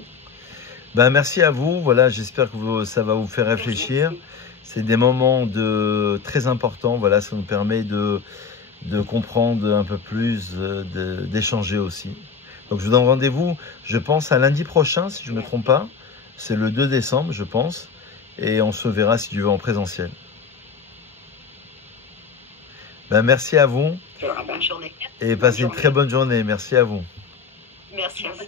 Ben, merci à vous. Voilà, j'espère que ça va vous faire réfléchir. C'est des moments très importants. Voilà, ça nous permet de comprendre un peu plus, d'échanger aussi. Donc, je vous donne rendez-vous, je pense, à lundi prochain, si je ne me trompe pas. C'est le 2 décembre, je pense. Et on se verra, si tu veux, en présentiel. Ben, merci à vous. Bonne journée. Et passez une très bonne journée. Merci à vous. Merci à vous.